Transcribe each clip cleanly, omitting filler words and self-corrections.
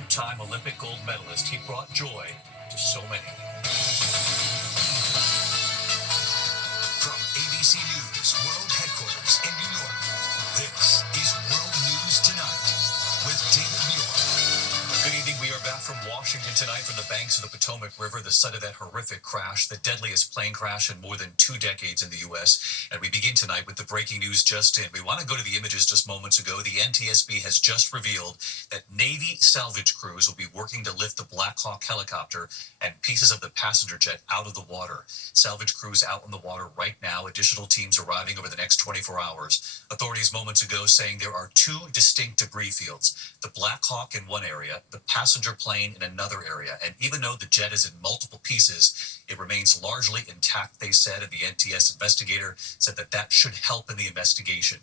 two-time Olympic gold medalist, he brought joy to so many. From ABC News World Headquarters in New York, this is World News Tonight with David Muir. Good evening. We are back from Washington tonight from the banks of the Potomac River, the site of that horrific crash, the deadliest plane crash in more than 2 decades in the U.S. And we begin tonight with the breaking news just in. We want to go to the images just moments ago. The NTSB has just revealed that Navy salvage crews will be working to lift the Black Hawk helicopter and pieces of the passenger jet out of the water. Salvage crews out in the water right now. Additional teams arriving over the next 24 hours. Authorities moments ago saying there are 2 distinct debris fields. The Black Hawk in one area, the passenger plane in another area. And even though the jet is in multiple pieces, it remains largely intact, they said, and the NTS investigator said that should help in the investigation.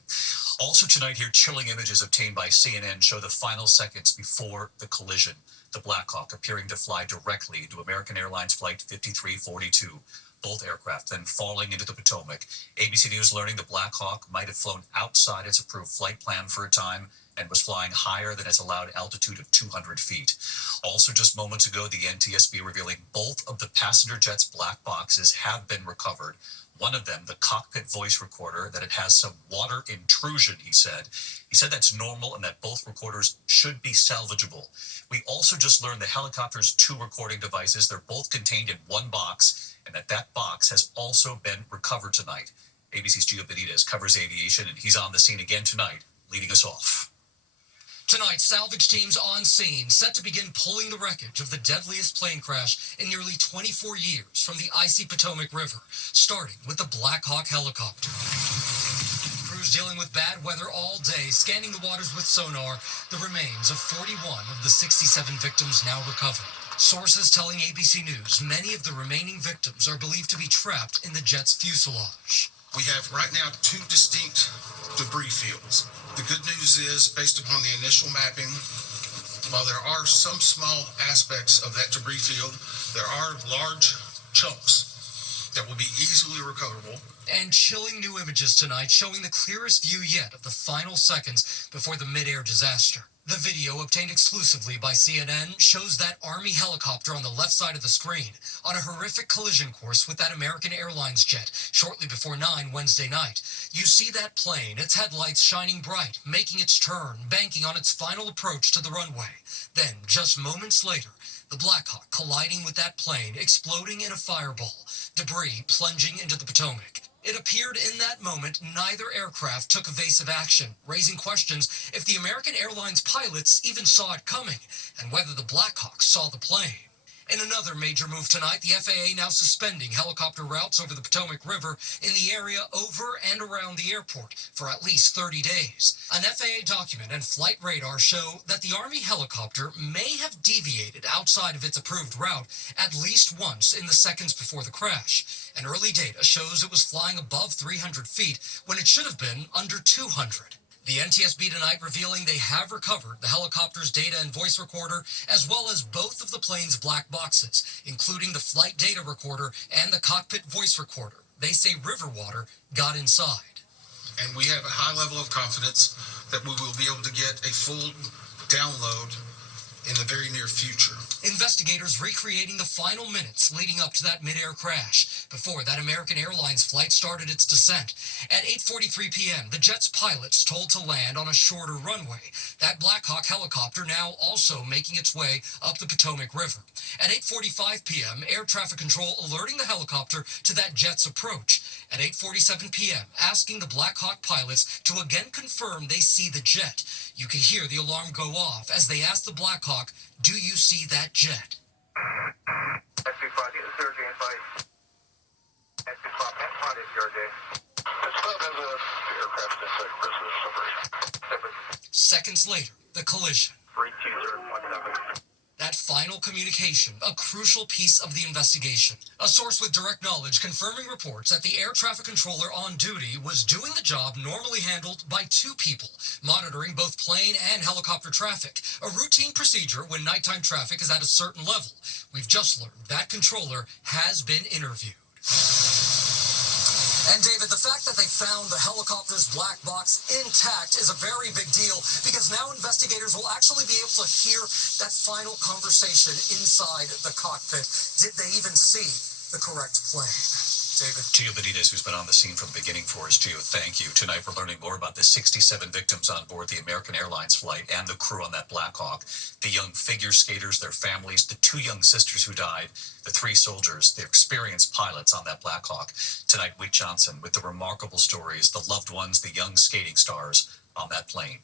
Also tonight here, chilling images obtained by CNN show the final seconds before the collision. The Black Hawk appearing to fly directly into American Airlines Flight 5342. Both aircraft then falling into the Potomac. ABC News learning the Black Hawk might have flown outside its approved flight plan for a time and was flying higher than its allowed altitude of 200 feet. Also just moments ago, the NTSB revealing both of the passenger jet's black boxes have been recovered. One of them, the cockpit voice recorder, that it has some water intrusion, he said. He said that's normal and that both recorders should be salvageable. We also just learned the helicopter's 2 recording devices, they're both contained in one box, and that box has also been recovered tonight. ABC's Gio Benitez covers aviation, and he's on the scene again tonight, leading us off. Tonight, salvage teams on scene, set to begin pulling the wreckage of the deadliest plane crash in nearly 24 years from the icy Potomac River, starting with the Black Hawk helicopter. Crews dealing with bad weather all day, scanning the waters with sonar, the remains of 41 of the 67 victims now recovered. Sources telling ABC News many of the remaining victims are believed to be trapped in the jet's fuselage. We have right now 2 distinct debris fields. The good news is, based upon the initial mapping, while there are some small aspects of that debris field, there are large chunks that will be easily recoverable. And chilling new images tonight showing the clearest view yet of the final seconds before the mid-air disaster. The video, obtained exclusively by CNN, shows that Army helicopter on the left side of the screen on a horrific collision course with that American Airlines jet shortly before 9 Wednesday night. You see that plane, its headlights shining bright, making its turn, banking on its final approach to the runway. Then, just moments later, the Black Hawk colliding with that plane, exploding in a fireball, debris plunging into the Potomac. It appeared in that moment neither aircraft took evasive action, raising questions if the American Airlines pilots even saw it coming, and whether the Black Hawk saw the plane. In another major move tonight, the FAA now suspending helicopter routes over the Potomac River in the area over and around the airport for at least 30 days. An FAA document and flight radar show that the Army helicopter may have deviated outside of its approved route at least once in the seconds before the crash. And early data shows it was flying above 300 feet when it should have been under 200. The NTSB tonight revealing they have recovered the helicopter's data and voice recorder, as well as both of the plane's black boxes, including the flight data recorder and the cockpit voice recorder. They say river water got inside. And we have a high level of confidence that we will be able to get a full download in the very near future. Investigators recreating the final minutes leading up to that mid-air crash before that American Airlines flight started its descent. At 8:43 p.m., the jet's pilots told to land on a shorter runway. That Black Hawk helicopter now also making its way up the Potomac River. At 8:45 p.m., air traffic control alerting the helicopter to that jet's approach. At 8:47 p.m., asking the Black Hawk pilots to again confirm they see the jet. You can hear the alarm go off as they ask the Black Hawk, "Do you see that jet?" S25, get the surgery invite. S25, S5 is your day. S5 has a aircraft inside business separation. Seconds later, the collision. 32017. That final communication, a crucial piece of the investigation. A source with direct knowledge confirming reports that the air traffic controller on duty was doing the job normally handled by 2 people, monitoring both plane and helicopter traffic, a routine procedure when nighttime traffic is at a certain level. We've just learned that controller has been interviewed. And David, the fact that they found the helicopter's black box intact is a very big deal because now investigators will actually be able to hear that final conversation inside the cockpit. Did they even see the correct plane? David. Gio Benitez, who's been on the scene from the beginning for us. Gio, thank you. Tonight we're learning more about the 67 victims on board the American Airlines flight and the crew on that Black Hawk, the young figure skaters, their families, the 2 young sisters who died, the 3 soldiers, the experienced pilots on that Black Hawk. Tonight, Wick Johnson with the remarkable stories, the loved ones, the young skating stars on that plane.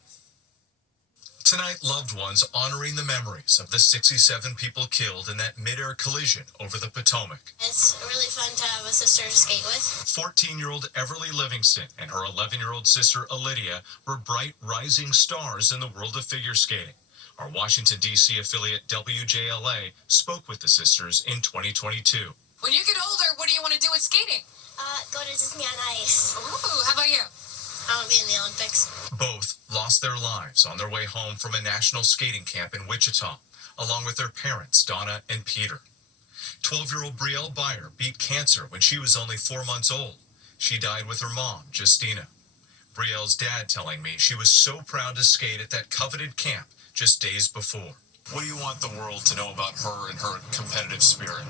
Tonight, loved ones honoring the memories of the 67 people killed in that mid-air collision over the Potomac. It's really fun to have a sister to skate with. 14-year-old Everly Livingston and her 11-year-old sister Lydia were bright rising stars in the world of figure skating. Our Washington, D.C. affiliate WJLA spoke with the sisters in 2022. When you get older, what do you want to do with skating? Go to Disney on Ice. Ooh, how about you? I want to be in the Olympics. Both lost their lives on their way home from a national skating camp in Wichita, along with their parents, Donna and Peter. 12-year-old Brielle Beyer beat cancer when she was only 4 months old. She died with her mom, Justina. Brielle's dad telling me she was so proud to skate at that coveted camp just days before. What do you want the world to know about her and her competitive spirit?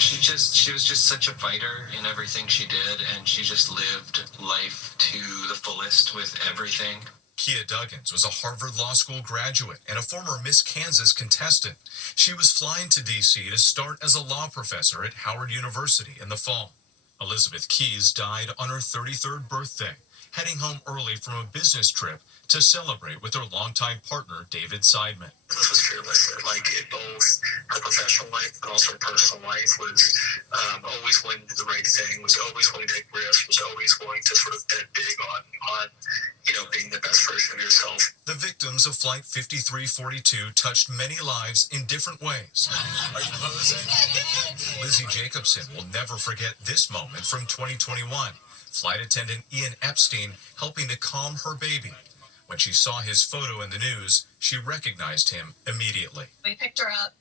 She was just such a fighter in everything she did, and she just lived life to the fullest with everything. Kia Duggins was a Harvard Law School graduate and a former Miss Kansas contestant. She was flying to D.C. to start as a law professor at Howard University in the fall. Elizabeth Keys died on her 33rd birthday, heading home early from a business trip to celebrate with her longtime partner, David Seidman. This was fearless. Like, it both her professional life but also her personal life was always willing to do the right thing, was always willing to take risks, was always willing to sort of bet big on being the best version of yourself. The victims of Flight 5342 touched many lives in different ways. Are you posing? Lizzie Jacobson will never forget this moment from 2021. Flight attendant Ian Epstein helping to calm her baby. When she saw his photo in the news, she recognized him immediately. We picked her up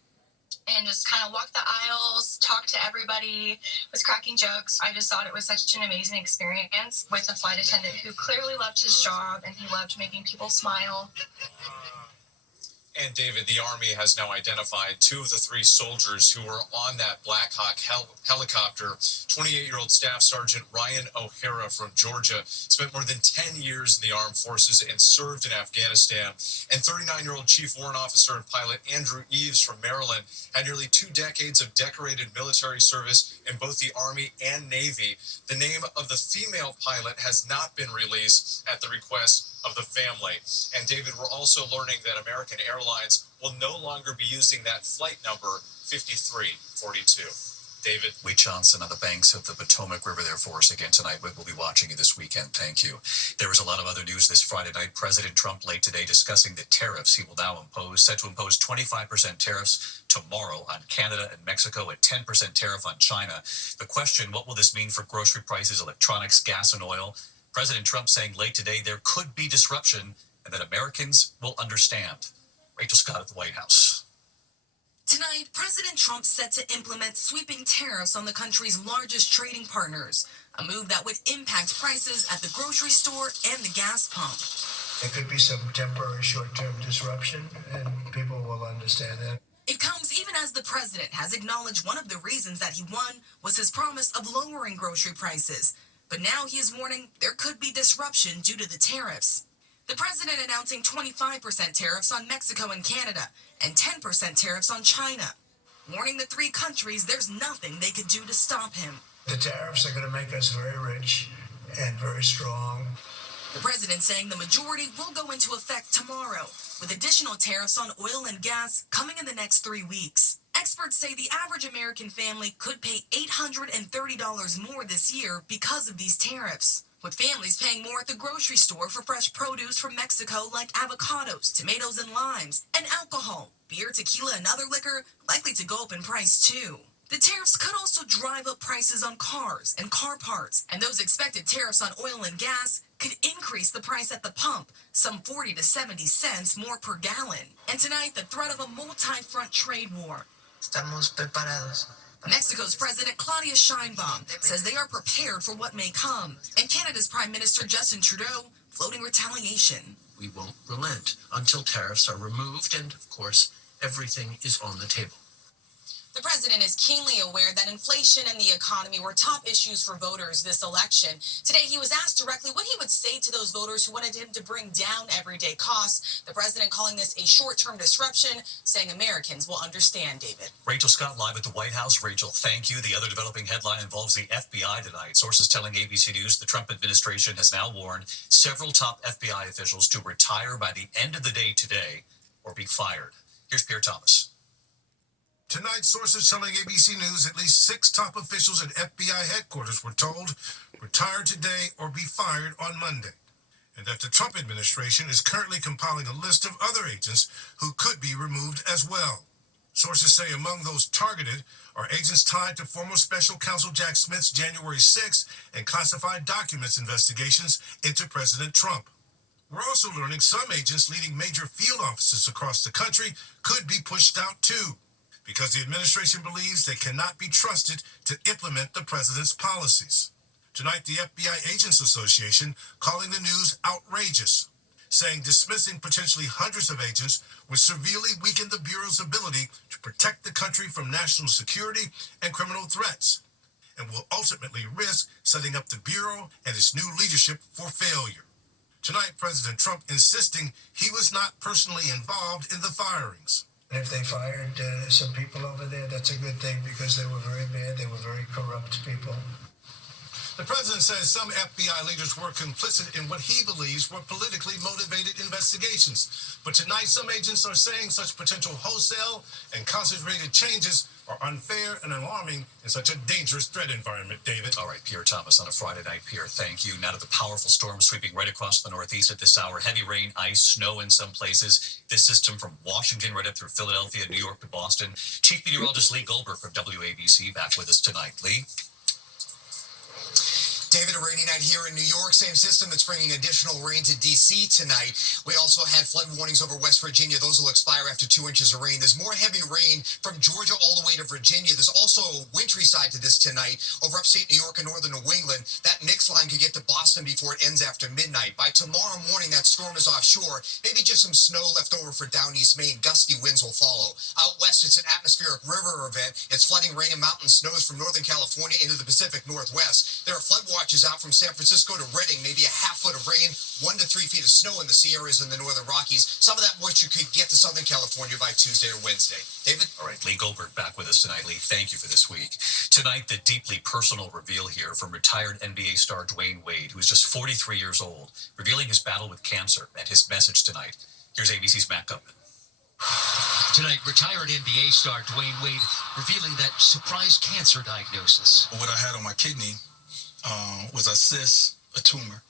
and just kind of walked the aisles, talked to everybody, was cracking jokes. I just thought it was such an amazing experience with a flight attendant who clearly loved his job and he loved making people smile. And David, the Army has now identified 2 of the 3 soldiers who were on that Black Hawk helicopter. 28-year-old Staff Sergeant Ryan O'Hara from Georgia spent more than 10 years in the armed forces and served in Afghanistan. And 39-year-old Chief Warrant Officer and pilot Andrew Eves from Maryland had nearly 2 decades of decorated military service in both the Army and Navy. The name of the female pilot has not been released at the request of the family. And David, we're also learning that American Airlines will no longer be using that flight number 5342. David. Wick Johnson on the banks of the Potomac River there for us again tonight. We'll be watching you this weekend. Thank you. There was a lot of other news this Friday night. President Trump late today discussing the tariffs he will now impose, set to impose 25% tariffs tomorrow on Canada and Mexico, a 10% tariff on China. The question, what will this mean for grocery prices, electronics, gas, and oil? President Trump saying late today there could be disruption and that Americans will understand. Rachel Scott at the White House. Tonight, President Trump set to implement sweeping tariffs on the country's largest trading partners, a move that would impact prices at the grocery store and the gas pump. There could be some temporary short-term disruption, and people will understand that. It comes even as the president has acknowledged one of the reasons that he won was his promise of lowering grocery prices. But now he is warning there could be disruption due to the tariffs. The president announcing 25% tariffs on Mexico and Canada and 10% tariffs on China, warning the 3 countries there's nothing they could do to stop him. The tariffs are going to make us very rich and very strong. The president saying the majority will go into effect tomorrow, with additional tariffs on oil and gas coming in the next 3 weeks. Experts say the average American family could pay $830 more this year because of these tariffs, with families paying more at the grocery store for fresh produce from Mexico like avocados, tomatoes, and limes, and alcohol, beer, tequila, and other liquor likely to go up in price too. The tariffs could also drive up prices on cars and car parts, and those expected tariffs on oil and gas could increase the price at the pump, some 40 to 70 cents more per gallon. And tonight, the threat of a multi-front trade war. Estamos preparados Mexico's President Claudia Sheinbaum says they are prepared for what may come. And Canada's Prime Minister Justin Trudeau floating retaliation. We won't relent until tariffs are removed, and of course, everything is on the table. The president is keenly aware that inflation and the economy were top issues for voters this election. Today, he was asked directly what he would say to those voters who wanted him to bring down everyday costs. The president calling this a short-term disruption, saying Americans will understand, David. Rachel Scott live at the White House. Rachel, thank you. The other developing headline involves the FBI tonight. Sources telling ABC News the Trump administration has now warned several top FBI officials to retire by the end of the day today or be fired. Here's Pierre Thomas. Tonight, sources telling ABC News at least 6 top officials at FBI headquarters were told retire today or be fired on Monday, and that the Trump administration is currently compiling a list of other agents who could be removed as well. Sources say among those targeted are agents tied to former special counsel Jack Smith's January 6th and classified documents investigations into President Trump. We're also learning some agents leading major field offices across the country could be pushed out too, because the administration believes they cannot be trusted to implement the president's policies. Tonight, the FBI Agents Association calling the news outrageous, saying dismissing potentially hundreds of agents would severely weaken the Bureau's ability to protect the country from national security and criminal threats, and will ultimately risk setting up the Bureau and its new leadership for failure. Tonight, President Trump insisting he was not personally involved in the firings. And if they fired some people over there, that's a good thing because they were very bad. They were very corrupt people. The president says some FBI leaders were complicit in what he believes were politically motivated investigations. But tonight, some agents are saying such potential wholesale and concentrated changes are unfair and alarming in such a dangerous threat environment, David. All right, Pierre Thomas on a Friday night. Pierre, thank you. Now to the powerful storm sweeping right across the Northeast at this hour. Heavy rain, ice, snow in some places. This system from Washington right up through Philadelphia, New York to Boston. Chief Meteorologist Lee Goldberg from WABC back with us tonight. Lee? David, a rainy night here in New York. Same system that's bringing additional rain to D.C. tonight. We also had flood warnings over West Virginia. Those will expire after 2 inches of rain. There's more heavy rain from Georgia all the way to Virginia. There's also a wintry side to this tonight over upstate New York and northern New England. That mix line could get to Boston before it ends after midnight. By tomorrow morning, that storm is offshore. Maybe just some snow left over for down east Maine. Gusty winds will follow. Out west, it's an atmospheric river event. It's flooding rain and mountain snows from northern California into the Pacific Northwest. There are flood watches out from San Francisco to Redding, maybe a half foot of rain, 1 to 3 feet of snow in the Sierras and the northern Rockies. Some of that moisture could get to Southern California by Tuesday or Wednesday. David? All right, Lee Goldberg back with us tonight. Lee, thank you for this week. Tonight, the deeply personal reveal here from retired NBA star Dwayne Wade, who is just 43 years old, revealing his battle with cancer and his message tonight. Here's ABC's Matt Gutman. Tonight, retired NBA star Dwayne Wade revealing that surprise cancer diagnosis. What I had on my kidney was a cyst, a tumor.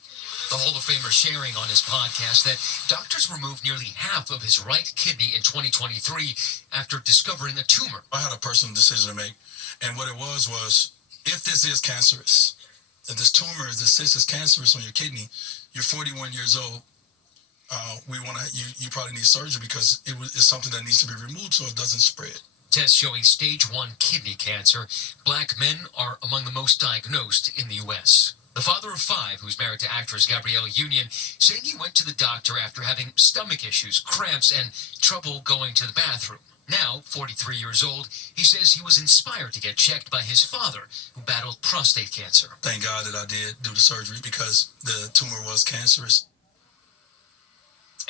The Hall of Famer sharing on his podcast that doctors removed nearly half of his right kidney in 2023 after discovering a tumor. I had a personal decision to make, and what it was if this is cancerous, if this tumor, this cyst is cancerous on your kidney, you're 41 years old, you probably need surgery because it's something that needs to be removed so it doesn't spread. Tests showing stage 1 kidney cancer. Black men are among the most diagnosed in the U.S. The father of 5, who's married to actress Gabrielle Union, saying he went to the doctor after having stomach issues, cramps, and trouble going to the bathroom. Now, 43 years old, he says he was inspired to get checked by his father, who battled prostate cancer. Thank God that I did do the surgery because the tumor was cancerous.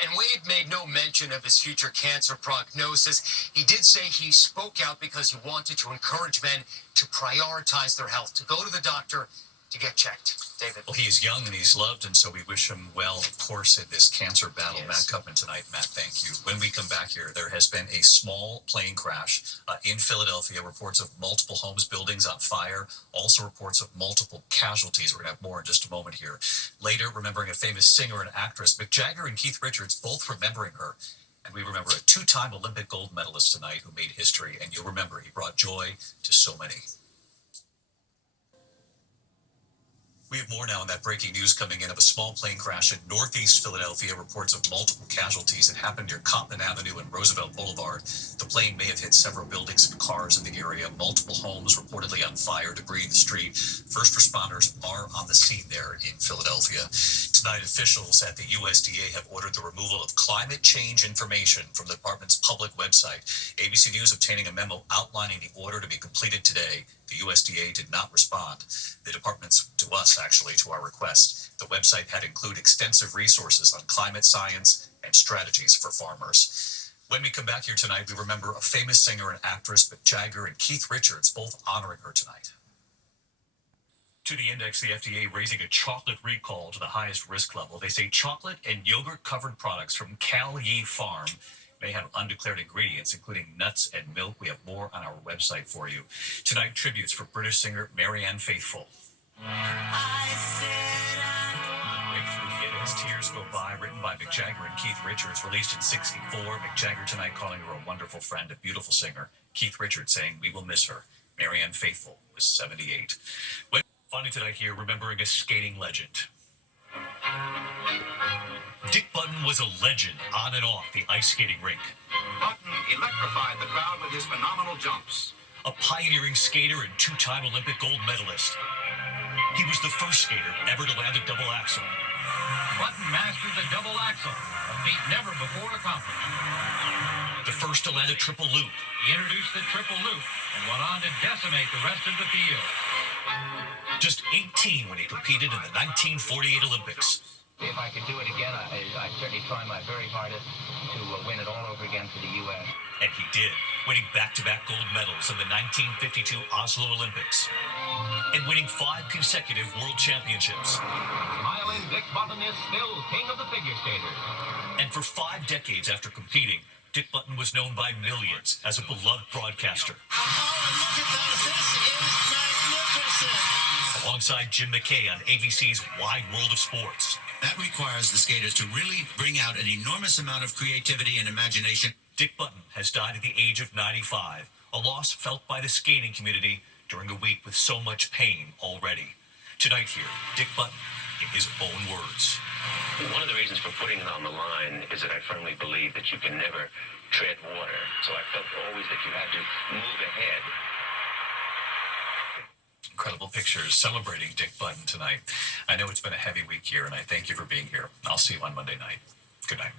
And Wade made no mention of his future cancer prognosis. He did say he spoke out because he wanted to encourage men to prioritize their health, to go to the doctor, to get checked. David. Well, he is young and he's loved, and so we wish him well, of course, in this cancer battle. Matt Gutman tonight. Matt, thank you. When we come back here, there has been a small plane crash in Philadelphia. Reports of multiple homes, buildings on fire. Also reports of multiple casualties. We're going to have more in just a moment here. Later, remembering a famous singer and actress, Mick Jagger and Keith Richards, both remembering her. And we remember a 2-time Olympic gold medalist tonight who made history. And you'll remember he brought joy to so many. We have more now on that breaking news coming in of a small plane crash in northeast Philadelphia. Reports of multiple casualties. It happened near Cottman Avenue and Roosevelt Boulevard. The plane may have hit several buildings and cars in the area, multiple homes reportedly on fire, debris in the street. First responders are on the scene there in Philadelphia. Tonight, officials at the USDA have ordered the removal of climate change information from the department's public website. ABC News obtaining a memo outlining the order to be completed today. The USDA did not respond. The department's to us, actually, to our request. The website had include extensive resources on climate science and strategies for farmers. When we come back here tonight, we remember a famous singer and actress, Mick Jagger and Keith Richards, both honoring her tonight. To the index, the FDA raising a chocolate recall to the highest risk level. They say chocolate and yogurt-covered products from Cal Yi Farm may have undeclared ingredients, including nuts and milk. We have more on our website for you. Tonight, tributes for British singer Marianne Faithfull. Breakthrough hit As Tears Go By, written by Mick Jagger and Keith Richards, released in '64. Mick Jagger tonight calling her a wonderful friend, a beautiful singer. Keith Richards saying, "We will miss her." Marianne Faithfull was 78. Finally tonight here, remembering a skating legend. Dick Button was a legend on and off the ice skating rink. Button electrified the crowd with his phenomenal jumps. A pioneering skater and two-time Olympic gold medalist. He was the first skater ever to land a double axel. Button mastered the double axel, a feat never before accomplished. The first to land a triple loop. He introduced the triple loop and went on to decimate the rest of the field. Just 18 when he competed in the 1948 Olympics. If I could do it again, I'd certainly try my very hardest to win it all over again for the U.S. And he did, winning back-to-back gold medals in the 1952 Oslo Olympics. And winning 5 consecutive world championships. Smiling Dick Button is still king of the figure skaters. And for 5 decades after competing, Dick Button was known by millions as a beloved broadcaster. Oh, and look at that. This is magnificent. Alongside Jim McKay on ABC's Wide World of Sports. That requires the skaters to really bring out an enormous amount of creativity and imagination. Dick Button has died at the age of 95, a loss felt by the skating community during a week with so much pain already. Tonight here, Dick Button in his own words. One of the reasons for putting it on the line is that I firmly believe that you can never tread water. So I felt always that you had to move ahead. Incredible pictures celebrating Dick Button tonight. I know it's been a heavy week here, and I thank you for being here. I'll see you on Monday night. Good night.